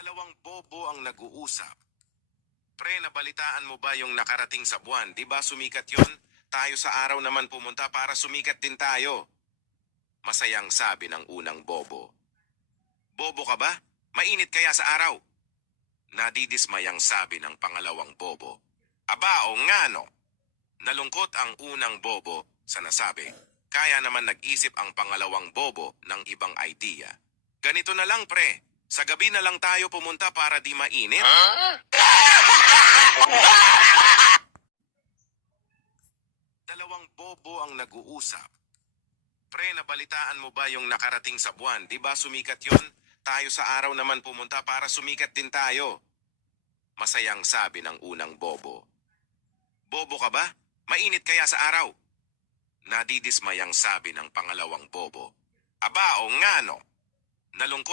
Dalawang bobo ang nag-uusap. Pre, nabalitaan mo ba yung nakarating sa buwan? Di ba sumikat yon? Tayo sa araw naman pumunta para sumikat din tayo. Masayang sabi ng unang bobo. Bobo ka ba? Mainit kaya sa araw? Nadidismayang sabi ng pangalawang bobo. Aba o nga no. Nalungkot ang unang bobo sa nasabi. Kaya naman nag-isip ang pangalawang bobo ng ibang idea. Ganito na lang pre, sa gabi na lang tayo pumunta para di mainit. Dalawang bobo ang nag-uusap. Pre, nabalitaan mo ba yung nakarating sa buwan? Di ba sumikat yon? Tayo sa araw naman pumunta para sumikat din tayo. Masayang sabi ng unang bobo. Bobo ka ba? Mainit kaya sa araw? Nadidismayang sabi ng pangalawang bobo. Aba o nga no. Nalungkot